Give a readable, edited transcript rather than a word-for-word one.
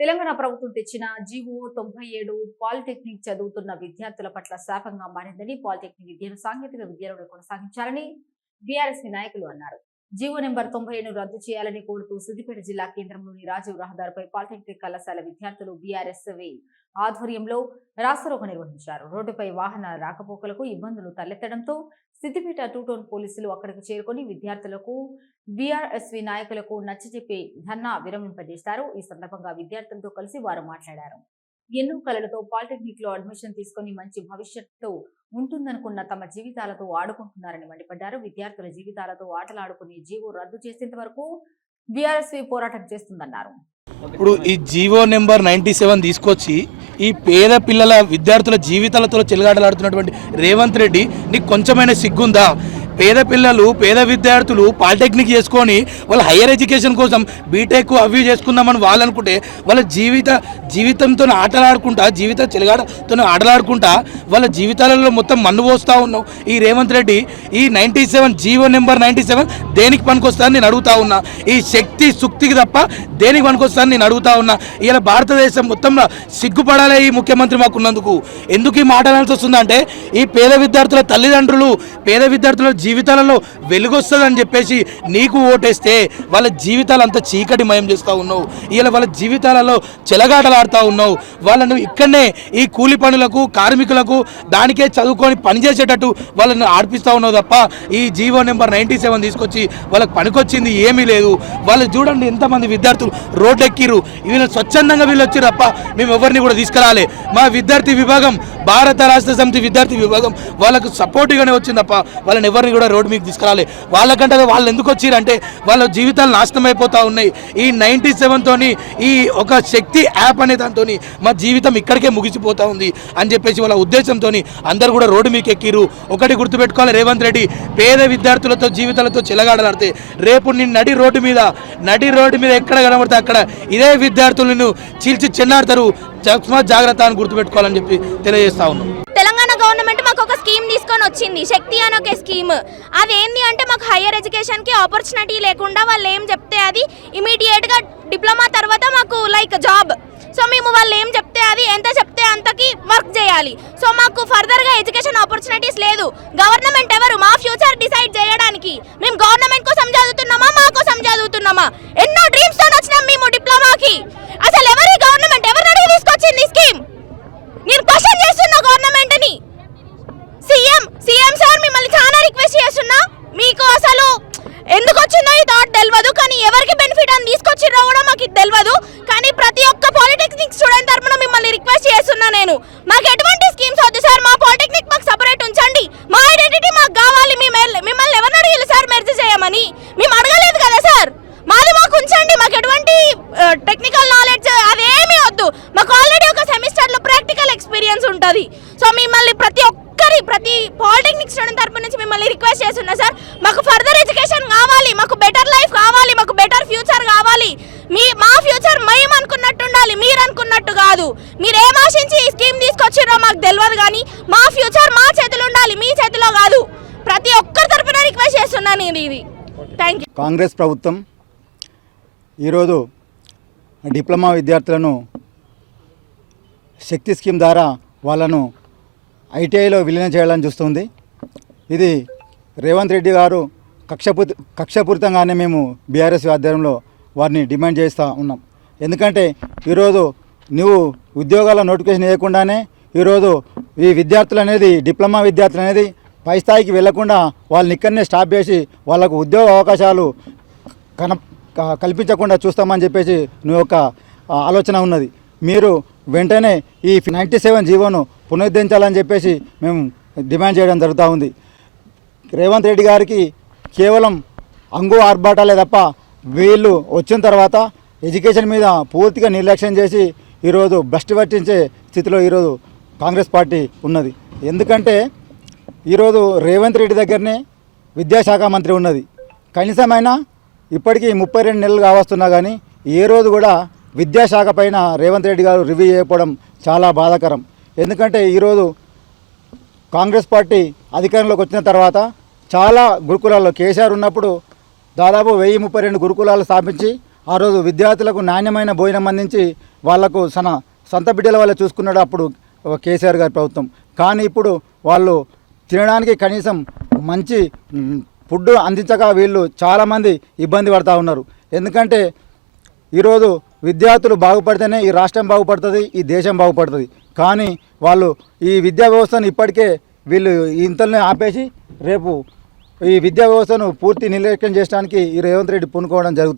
తెలంగాణ ప్రభుత్వం తెచ్చిన GO 97 polytechnic చదువుతున్న విద్యార్థుల పట్ల శాపంగా మారిందని, పాలిటెక్నిక్ విద్యను సాంకేతిక విద్యలో కొనసాగించాలని బీఆర్ఎస్ నాయకులు అన్నారు. జీవో నెంబర్ 97 రద్దు చేయాలని కోరుతూ సిద్దిపేట జిల్లా కేంద్రంలోని రాజీవ్ రహదారిపై పాలిటెక్నిక్ కళాశాల విద్యార్థులు బీఆర్ఎస్ ఆధ్వర్యంలో రాస్తారోకో నిర్వహించారు. రోడ్డుపై వాహనాల రాకపోకలకు ఇబ్బందులు తలెత్తడంతో సిద్దిపేట 2 టౌన్ పోలీసులు అక్కడికి చేరుకొని విద్యార్థులకు బీఆర్ఎస్వి నాయకులకు నచ్చజెప్పి ధర్నా విరమింపజేశారు. ఈ సందర్భంగా విద్యార్థులతో కలిసి వారు మాట్లాడారు. ఎన్నో కళలతో పాలిటెక్నిక్ లో అడ్మిషన్ తీసుకుని మంచి భవిష్యత్తు ఉంటుందనుకున్న తమ జీవితాలతో ఆడుకుంటున్నారని మండిపడ్డారు. విద్యార్థుల జీవితాలతో ఆటలాడుకుని జీవో రద్దు చేసేంత వరకు బీఆర్ఎస్వి పోరాటం చేస్తుందన్నారు. ఇప్పుడు ఈ జీవో నెంబర్ 97 తీసుకొచ్చి ఈ పేద పిల్లల విద్యార్థుల జీవితాలతో చెలగాటలాడుతున్నటువంటి రేవంత్ రెడ్డి నీకు కొంచెమైనా సిగ్గుందా? పేద పిల్లలు పేద విద్యార్థులు పాలిటెక్నిక్ చేసుకొని వాళ్ళ హయ్యర్ ఎడ్యుకేషన్ కోసం బీటెక్ అవి చేసుకుందామని వాళ్ళు అనుకుంటే వాళ్ళ జీవితంతో ఆటలాడుకుంటా చెలగాటతో ఆటలాడుకుంటా వాళ్ళ జీవితాలలో మొత్తం మన్ను పోస్తూ ఉన్నావు. ఈ రేవంత్ రెడ్డి ఈ 97 జీవో నెంబర్ 97 దేనికి పనికొస్తుందని నేను అడుగుతా ఉన్నా. ఈ శక్తి సుక్తికి తప్ప దేనికి పనికొస్తుందని నేను అడుగుతా ఉన్నా. ఇలా భారతదేశం మొత్తంలో సిగ్గుపడాలి ఈ ముఖ్యమంత్రి మాకున్నందుకు. ఎందుకు ఈ మాట్లాడాల్సి వస్తుందంటే ఈ పేద విద్యార్థుల తల్లిదండ్రులు పేద విద్యార్థుల జీవితాలలో వెలుగొస్తుందని చెప్పేసి నీకు ఓటేస్తే వాళ్ళ జీవితాలు అంతా చీకటిమయం చేస్తూ ఉన్నావు. ఇలా వాళ్ళ జీవితాలలో చెలగాటలాడుతూ ఉన్నావు. వాళ్ళను ఇక్కడనే ఈ కూలి పనులకు కార్మికులకు దానికే చదువుకొని పనిచేసేటట్టు వాళ్ళని ఆడిపిస్తూ ఉన్నావు తప్ప ఈ జీవో నెంబర్ 97 తీసుకొచ్చి వాళ్ళకి పనికొచ్చింది ఏమీ లేదు. వాళ్ళు చూడండి ఎంతమంది విద్యార్థులు రోడ్డు ఎక్కిరు. వీళ్ళు స్వచ్ఛందంగా వీళ్ళు వచ్చి తప్ప మేము ఎవరిని కూడా తీసుకురాలే. మా విద్యార్థి విభాగం భారత రాష్ట్ర సమితి విద్యార్థి విభాగం వాళ్ళకు సపోర్ట్గానే వచ్చింది తప్ప వాళ్ళని ఎవరిని కూడా రోడ్డు మీకు తీసుకురాలి. వాళ్ళకంటే వాళ్ళు ఎందుకు వచ్చిరంటే వాళ్ళ జీవితాలు నాశనం అయిపోతూ ఉన్నాయి. ఈ 97తోని ఈ ఒక శక్తి యాప్ అనే దాంతో మా జీవితం ఇక్కడికే ముగిసిపోతూ ఉంది అని చెప్పేసి వాళ్ళ ఉద్దేశంతో అందరు కూడా రోడ్డు మీకు ఎక్కిరు. ఒకటి గుర్తుపెట్టుకోవాలి, రేవంత్ రెడ్డి పేద విద్యార్థులతో జీవితాలతో చెలగాడలాడితే రేపు నేను నడి రోడ్డు మీద ఎక్కడ కనబడితే అక్కడ ఇదే విద్యార్థులను చీల్చి చెన్నాడతారు. జాగ్రత్త అని గుర్తుపెట్టుకోవాలని చెప్పి తెలియజేస్తా ఉన్నాం. తెలంగాణ గవర్నమెంట్ మాకు ఒక స్కీమ్ తీసుకొని వచ్చింది, శక్తి అని ఒక స్కీమ్. అదేంటి అంటే మాకు హయ్యర్ ఎడ్యుకేషన్కి ఆపర్చునిటీ లేకుండా వాళ్ళు ఏం చెప్తే అది ఇమీడియట్గా డిప్లొమా తర్వాత మాకు లైక్ జాబ్. సో మేము వాళ్ళు ఏం చెప్తే అది ఎంత చెప్తే అంతకి వర్క్ చేయాలి. సో మాకు ఫర్దర్గా ఎడ్యుకేషన్ ఆపర్చునిటీస్ లేదు. గవర్నమెంట్ ఎవరు? మా ఫ్యూచర్ డిసైడ్ చేయడానికి. మేము గవర్నమెంట్ కోసం చదువుతున్నామా మా కోసం చదువుతున్నామా? ఎన్నో డ్రీమ్స్ తో వచ్చినాం మేము డిప్లొమాకి. అసలు ఎవరి గవర్నమెంట్ ఎవరిని అడిగి తీసుకొచ్చింది ఈ స్కీమ్? నేను క్వశ్చన్ చేస్తున్నా గవర్నమెంట్ ని. సీఎం సార్ మిమ్మల్ని చాలా రిక్వెస్ట్ చేస్తున్నా, మీకు అసలు ఎందుకు వచ్చిందో ఈ థాట్ తెలియదు, కానీ ఎవరికి బెనిఫిట్ అని తీసుకొచ్చిర్రో కూడా మాకు తెలియదు. కానీ ప్రతి ఒక్క పాలిటెక్నిక్ స్టూడెంట్ తరపున మిమ్మల్ని రిక్వెస్ట్ చేస్తున్నా నేను, మాకు ఎటువంటి స్కీమ్స్ వద్దు సార్. మా పాలిటెక్నిక్ మాకు సపరేట్ ఉంచండి. మా ఐడెంటిటీ మాకు కావాలి. మిమ్మల్ని ఎవరిని అడిగారు సార్ మెర్జ్ చేయమని? మేము అడగలేదు కదా సార్. మాది మాకు ఉంచండి. మాకు ఎటువంటి టెక్నికల్ నాలెడ్జ్ అదేమీ వద్దు. మాకు ఆల్రెడీ ఒక సెమిస్టర్లో ప్రాక్టికల్ ఎక్స్పీరియన్స్ ఉంటుంది. సో మిమ్మల్ని ప్రతి పాలిటెక్నిక్ స్టూడెంట్ తరపు నుంచి మిమ్మల్ని రిక్వెస్ట్ చేస్తున్నా సార్, మాకు ఫర్దర్ ఎడ్యుకేషన్ కావాలి, మాకు బెటర్ లైఫ్ కావాలి, మాకు బెటర్ ఫ్యూచర్ కావాలి. మా ఫ్యూచర్ మేము అనుకున్నట్టు ఉండాలి, మీరు అనుకున్నట్టు కాదు. మీరు ఏం ఆశించి ఈ స్కీమ్ తీసుకొచ్చిర్రో మాకు తెలియదు, కానీ మా ఫ్యూచర్ మా చేతిలో ఉండాలి, మీ చేతిలో కాదు. ప్రతి ఒక్కరి తరపున రిక్వెస్ట్ చేస్తున్నాను నేను ఇది. Thank you. కాంగ్రెస్ ప్రభుత్వం ఈరోజు డిప్లొమా విద్యార్థులను శక్తి స్కీమ్ ద్వారా వాళ్ళను ఐటీఐలో విలీనం చేయాలని చూస్తుంది. ఇది రేవంత్ రెడ్డి గారు కక్షపూరితంగానే మేము బీఆర్ఎస్ ఆధ్వర్యంలో వారిని డిమాండ్ చేస్తూ ఉన్నాం. ఎందుకంటే ఈరోజు నువ్వు ఉద్యోగాల నోటిఫికేషన్ వేయకుండానే ఈరోజు ఈ విద్యార్థులు అనేది డిప్లొమా విద్యార్థులు అనేది పై స్థాయికి వెళ్లకుండా వాళ్ళని ఇక్కడనే స్టాప్ చేసి వాళ్ళకు ఉద్యోగ అవకాశాలు కల్పించకుండా చూస్తామని చెప్పేసి నువ్వు ఒక ఆలోచన ఉన్నది. మీరు వెంటనే ఈ 97 జీవోను పునరుద్ధరించాలని చెప్పేసి మేము డిమాండ్ చేయడం జరుగుతూ ఉంది. రేవంత్ రెడ్డి గారికి కేవలం అంగు ఆర్భాటాలే తప్ప వీళ్ళు వచ్చిన తర్వాత ఎడ్యుకేషన్ మీద పూర్తిగా నిర్లక్ష్యం చేసి ఈరోజు భ్రష్టు పట్టించే స్థితిలో ఈరోజు కాంగ్రెస్ పార్టీ ఉన్నది. ఎందుకంటే ఈరోజు రేవంత్ రెడ్డి దగ్గరనే విద్యాశాఖ మంత్రి ఉన్నది. కనీసమైనా ఇప్పటికీ 32 నెలలు కావస్తున్నా కానీ ఏ రోజు కూడా విద్యాశాఖ పైన రేవంత్ రెడ్డి గారు రివ్యూ చేయకపోవడం చాలా బాధాకరం. ఎందుకంటే ఈరోజు కాంగ్రెస్ పార్టీ అధికారంలోకి వచ్చిన తర్వాత చాలా గురుకులాల్లో కేసీఆర్ ఉన్నప్పుడు దాదాపు 1032 గురుకులాలు స్థాపించి ఆ రోజు విద్యార్థులకు నాణ్యమైన భోజనం అందించి వాళ్లకు సొంత బిడ్డల వల్ల చూసుకున్నాడు అప్పుడు కేసీఆర్ గారి ప్రభుత్వం. కానీ ఇప్పుడు వాళ్ళు తినడానికి కనీసం మంచి ఫుడ్ అందించక వీళ్ళు చాలామంది ఇబ్బంది పడుతూ ఉన్నారు. ఎందుకంటే ఈరోజు విద్యార్థులు బాగుపడితేనే ఈ రాష్ట్రం బాగుపడుతుంది, ఈ దేశం బాగుపడుతుంది. కానీ వాళ్ళు ఈ విద్యా వ్యవస్థను ఇప్పటికే వీళ్ళు ఇంతలోనే ఆపేసి రేపు ఈ విద్యా వ్యవస్థను పూర్తి నిర్లక్ష్యం చేయడానికి ఈ రేవంత్ రెడ్డి పూనుకోవడం జరుగుతుంది.